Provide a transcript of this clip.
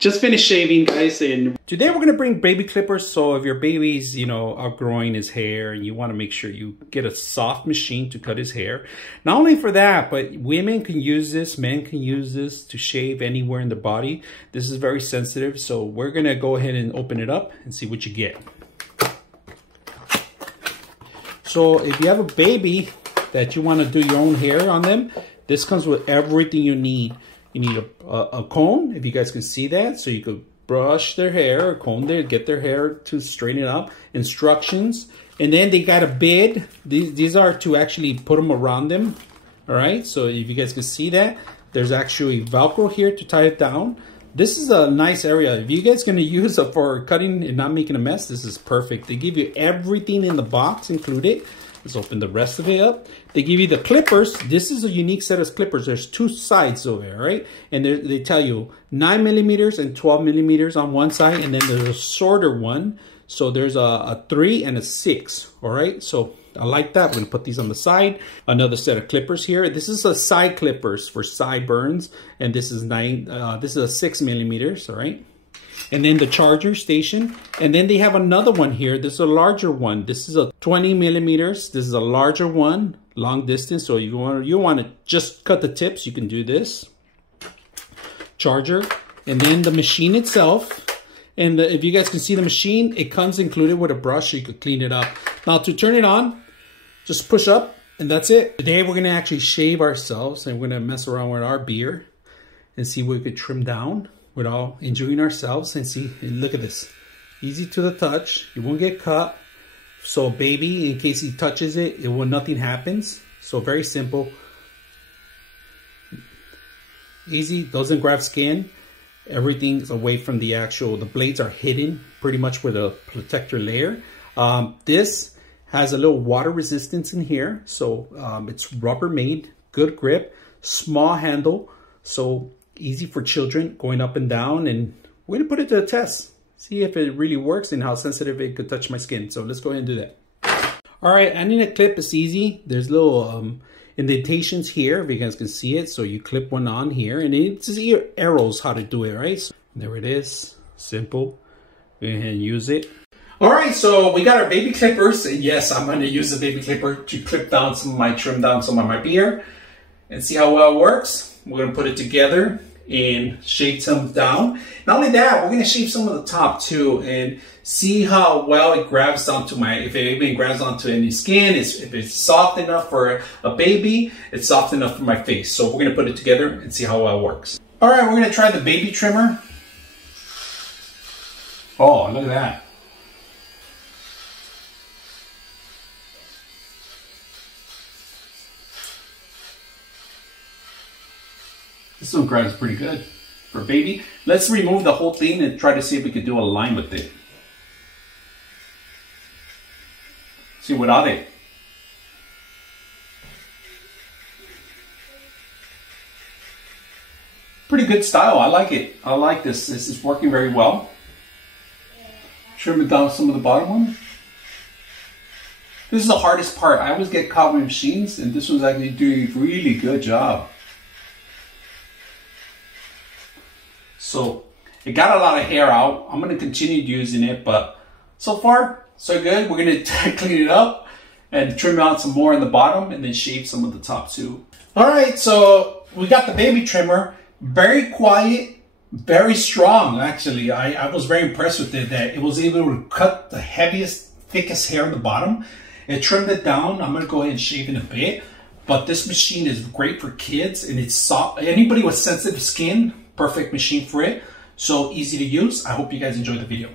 Just finished shaving, guys, and today we're gonna bring baby clippers. So if your baby's, you know, outgrowing his hair and you want to make sure you get a soft machine to cut his hair. Not only for that, but women can use this, men can use this to shave anywhere in the body. This is very sensitive, so we're gonna go ahead and open it up and see what you get. So if you have a baby that you want to do your own hair on them, this comes with everything you need. You need a comb, if you guys can see that, so you could brush their hair or comb their, get their hair to straighten it up. Instructions, and then they got a bid. These are to actually put them around them. All right, so if you guys can see that, there's actually Velcro here to tie it down. This is a nice area. If you guys gonna use it for cutting and not making a mess, this is perfect. They give you everything in the box included. Let's open the rest of it up. They give you the clippers. This is a unique set of clippers. There's two sides over there, right? And they tell you 9 millimeters and 12 millimeters on one side, and then there's a shorter one. So there's a 3 and a 6, all right? So I like that. We're gonna put these on the side. Another set of clippers here. This is a side clippers for sideburns, and this is this is a 6 millimeters, all right? And then the charger station. And then they have another one here. This is a larger one. This is a 20 millimeters. This is a larger one, long distance. So you want to just cut the tips, you can do this. Charger. And then the machine itself. And if you guys can see the machine, it comes included with a brush so you could clean it up. Now to turn it on, just push up and that's it. Today we're going to actually shave ourselves and we're going to mess around with our beard and see what we could trim down without injuring ourselves. And see, and look at this, easy to the touch, you won't get cut. So baby, in case he touches it, nothing happens. So very simple, easy, doesn't grab skin. Everything's away from the blades are hidden pretty much with a protector layer. This has a little water resistance in here, so it's rubber made, good grip, small handle, so easy for children going up and down. And we're gonna put it to the test, see if it really works and how sensitive it could touch my skin. So let's go ahead and do that. All right, adding a clip is easy. There's little indentations here, if you guys can see it. So you clip one on here, and it's your arrows how to do it, right? So there it is, simple. Go ahead and use it. All right, so we got our baby clippers. And yes, I'm gonna use the baby clipper to clip down trim down some of my beard and see how well it works. We're gonna put it together and shave some down. Not only that, we're gonna shave some of the top too and see how well it grabs onto if it even grabs onto any skin, if it's soft enough for a baby, it's soft enough for my face. So we're gonna put it together and see how well it works. All right, we're gonna try the baby trimmer. Oh, look at that. This one grabs pretty good for baby. Let's remove the whole thing and try to see if we could do a line with it. See without it. Pretty good style. I like it. I like this. This is working very well. Trim it down some of the bottom one. This is the hardest part. I always get caught with machines, and this one's actually doing a really good job. So it got a lot of hair out. I'm going to continue using it, but so far so good. We're going to clean it up and trim out some more in the bottom and then shave some of the top too. All right, so we got the baby trimmer. Very quiet, very strong actually. I was very impressed with it that it was able to cut the heaviest, thickest hair in the bottom. It trimmed it down. I'm going to go ahead and shave in a bit. But this machine is great for kids and it's soft. Anybody with sensitive skin, perfect machine for it. So easy to use. I hope you guys enjoyed the video.